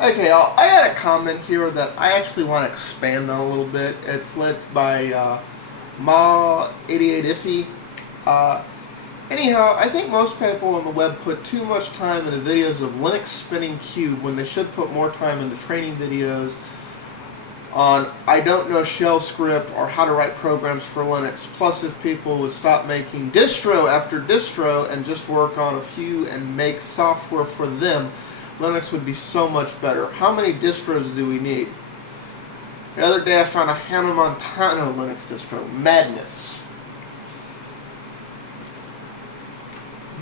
Okay, I got a comment here that I actually want to expand on a little bit. It's led by Ma88iffy. Uh, Anyhow, I think most people on the web put too much time into videos of Linux spinning cube when they should put more time into training videos on I don't know shell script or how to write programs for Linux. Plus, if people would stop making distro after distro and just work on a few and make software for them, Linux would be so much better. How many distros do we need? The other day I found a Hannah Montana Linux distro. Madness.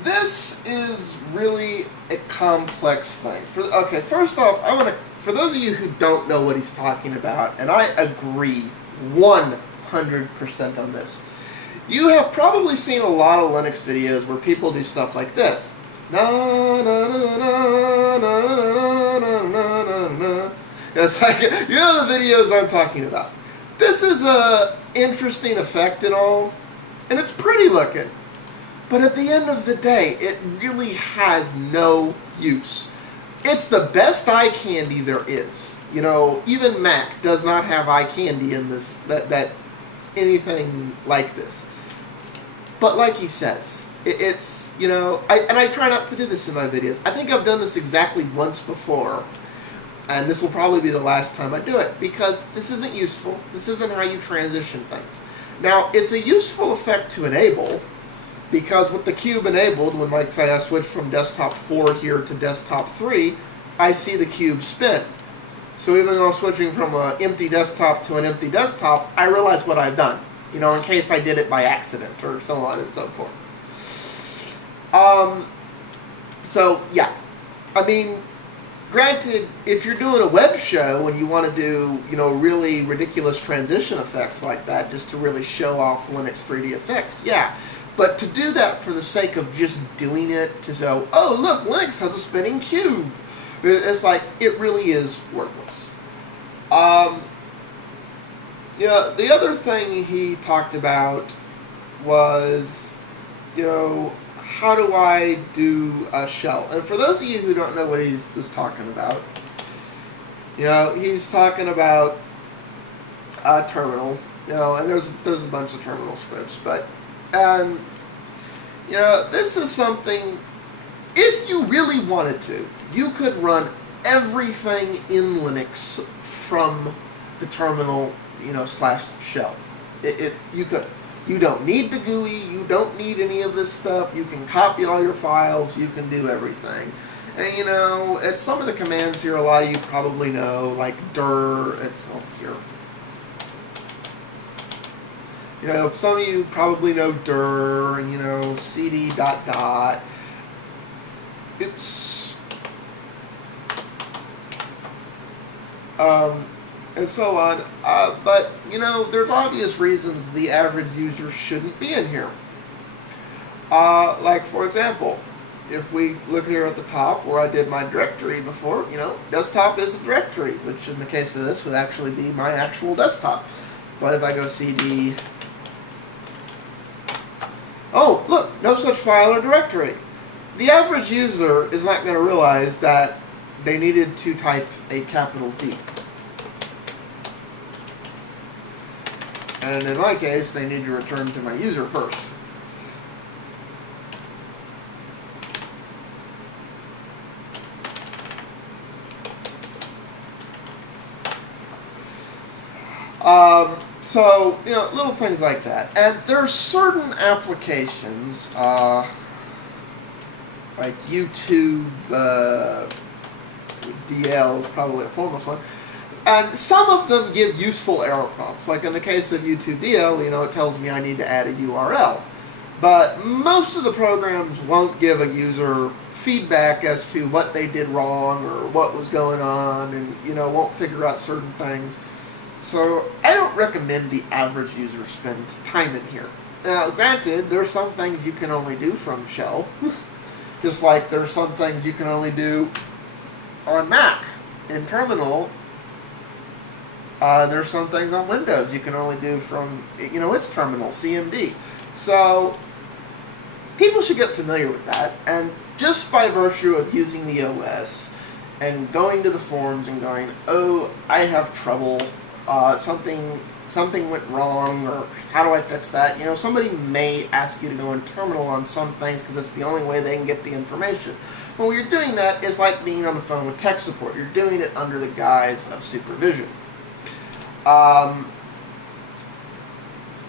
This is really a complex thing. Okay, first off, for those of you who don't know what he's talking about, and I agree 100% on this, you have probably seen a lot of Linux videos where people do stuff like this. Na na na na na na na na na. It's like, you know the videos I'm talking about. This is a interesting effect and all, and it's pretty looking. But at the end of the day, it really has no use. It's the best eye candy there is. You know, even Mac does not have eye candy in this that's anything like this. But like he says, it's, you know, I try not to do this in my videos. I think I've done this exactly once before, and this will probably be the last time I do it, because this isn't useful. This isn't how you transition things. Now, it's a useful effect to enable, because with the cube enabled, when, like, say I switch from desktop 4 here to desktop 3, I see the cube spin. So even though I'm switching from an empty desktop to an empty desktop, I realize what I've done, you know, in case I did it by accident or so on and so forth. So, yeah. I mean, granted, if you're doing a web show and you want to do, you know, really ridiculous transition effects like that, just to really show off Linux 3D effects, yeah. But to do that for the sake of just doing it, to say, oh, look, Linux has a spinning cube, it's like, it really is worthless. You know, the other thing he talked about was, you know, how do I do a shell? And for those of you who don't know what he was talking about, you know, he's talking about a terminal, you know, and there's a bunch of terminal scripts, but you know, this is something, if you really wanted to, you could run everything in Linux from the terminal, you know, /shell. You could. You don't need the GUI, you don't need any of this stuff, you can copy all your files, you can do everything. And, you know, it's some of the commands here a lot of you probably know, like dir, it's up here. You know, some of you probably know dir, and, you know, cd ... Oops. And so on. But, you know, there's obvious reasons the average user shouldn't be in here. Like, for example, if we look here at the top where I did my directory before, you know, desktop is a directory, which in the case of this would actually be my actual desktop. But if I go cd... Oh, look, no such file or directory. The average user is not going to realize that they needed to type a capital D. And in my case, they need to return to my user first. So, you know, little things like that. And there are certain applications, like YouTube DL is probably a foremost one, and some of them give useful error prompts. Like in the case of YouTube DL, you know, it tells me I need to add a URL. But most of the programs won't give a user feedback as to what they did wrong or what was going on, and, you know, won't figure out certain things. So I don't recommend the average user spend time in here. Now, granted, there's some things you can only do from shell, just like there's some things you can only do on Mac. In terminal, there's some things on Windows you can only do from, you know, its terminal, CMD. So people should get familiar with that, and just by virtue of using the OS, and going to the forums and going, oh, I have trouble, something went wrong, or how do I fix that? You know, somebody may ask you to go in terminal on some things because it's the only way they can get the information. Well, when you're doing that, it's like being on the phone with tech support. You're doing it under the guise of supervision. I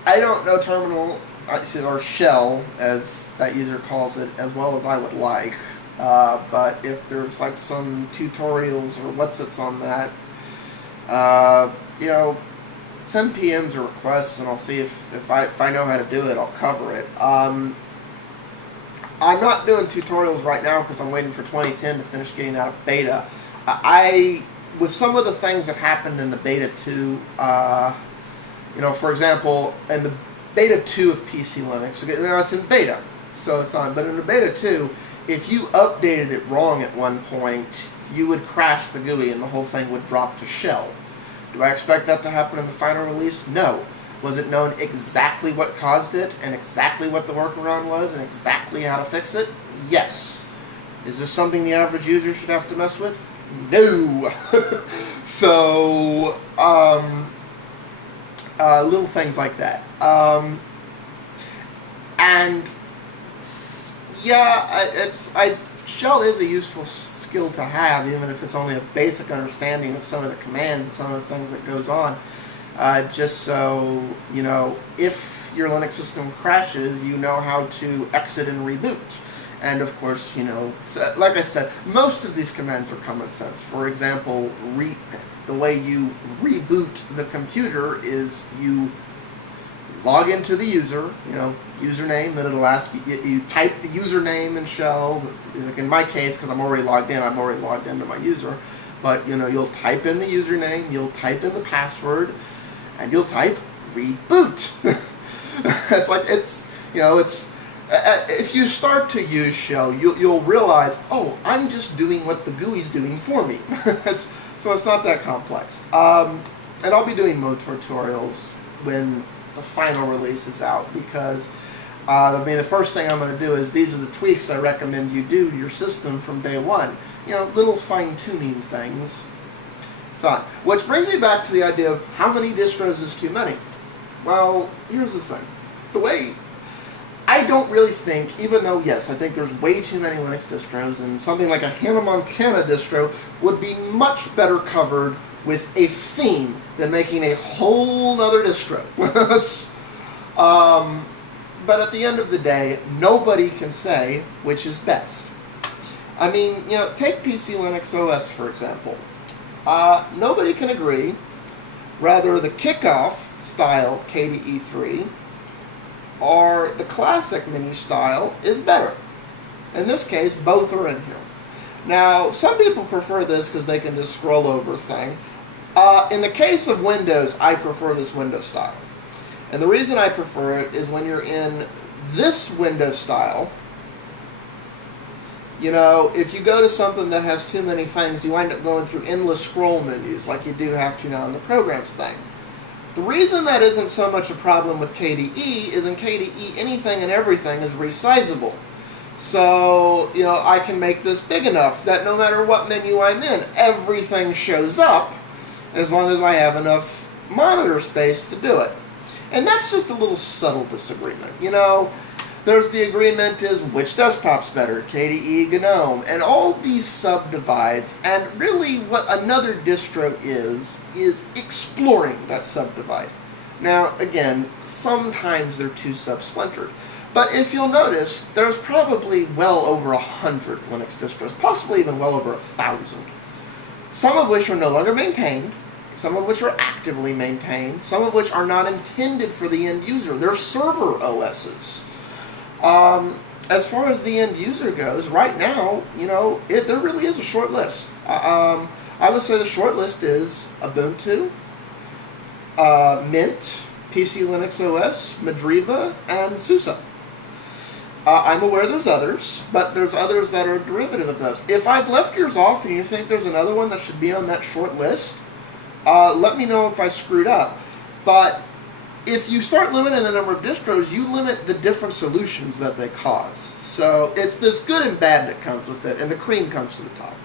don't know terminal, or shell, as that user calls it, as well as I would like. But if there's like some tutorials or what's on that, you know, send PMs or requests, and I'll see if I know how to do it, I'll cover it. I'm not doing tutorials right now because I'm waiting for 2010 to finish getting out of beta. With some of the things that happened in the beta 2, you know, for example, in the beta 2 of PC Linux, now it's in beta, so it's on, but in the beta 2, if you updated it wrong at one point, you would crash the GUI and the whole thing would drop to shell. Do I expect that to happen in the final release? No. Was it known exactly what caused it, and exactly what the workaround was, and exactly how to fix it? Yes. Is this something the average user should have to mess with? No. So, little things like that. And yeah, shell is a useful skill to have, even if it's only a basic understanding of some of the commands and some of the things that goes on. Just so, you know, if your Linux system crashes, you know how to exit and reboot. And of course, you know, like I said, most of these commands are common sense. For example, the way you reboot the computer is you log into the user, you know, username, and it'll ask you type the username in shell. Like in my case, because I'm already logged in, I'm already logged into my user. But, you know, you'll type in the username, you'll type in the password, and you'll type reboot. It's like, it's, you know, it's, if you start to use shell, you'll realize, oh, I'm just doing what the GUI's doing for me. So it's not that complex. And I'll be doing more tutorials when the final release is out, because I mean, the first thing I'm going to do is, these are the tweaks I recommend you do to your system from day one. You know, little fine-tuning things. So, which brings me back to the idea of how many distros is too many. Well, here's the thing. The way, I don't really think, even though, yes, I think there's way too many Linux distros, and something like a Hannah Montana distro would be much better covered with a theme than making a whole other distro. But at the end of the day, nobody can say which is best. I mean, you know, take PC Linux OS, for example. Nobody can agree. Rather, the kickoff style KDE 3 or the classic mini style is better. In this case, both are in here. Now, some people prefer this because they can just scroll over thing. In the case of Windows, I prefer this Windows style. And the reason I prefer it is when you're in this Windows style, you know, if you go to something that has too many things, you wind up going through endless scroll menus like you do have to now in the Programs thing. The reason that isn't so much a problem with KDE is in KDE, anything and everything is resizable. So, you know, I can make this big enough that no matter what menu I'm in, everything shows up as long as I have enough monitor space to do it. And that's just a little subtle disagreement. You know, there's the agreement is which desktop's better, KDE, GNOME, and all these subdivides. And really what another distro is exploring that subdivide. Now, again, sometimes they're too sub-splintered. But if you'll notice, there's probably well over 100 Linux distros, possibly even well over 1,000. Some of which are no longer maintained, some of which are actively maintained, some of which are not intended for the end user. They're server OSs. As far as the end user goes, right now, you know, there really is a short list. I would say the short list is Ubuntu, Mint, PC Linux OS, Madriva, and SUSE. I'm aware there's others, but there's others that are derivative of those. If I've left yours off and you think there's another one that should be on that short list, let me know if I screwed up. But if you start limiting the number of distros, you limit the different solutions that they cause. So it's there's good and bad that comes with it, and the cream comes to the top.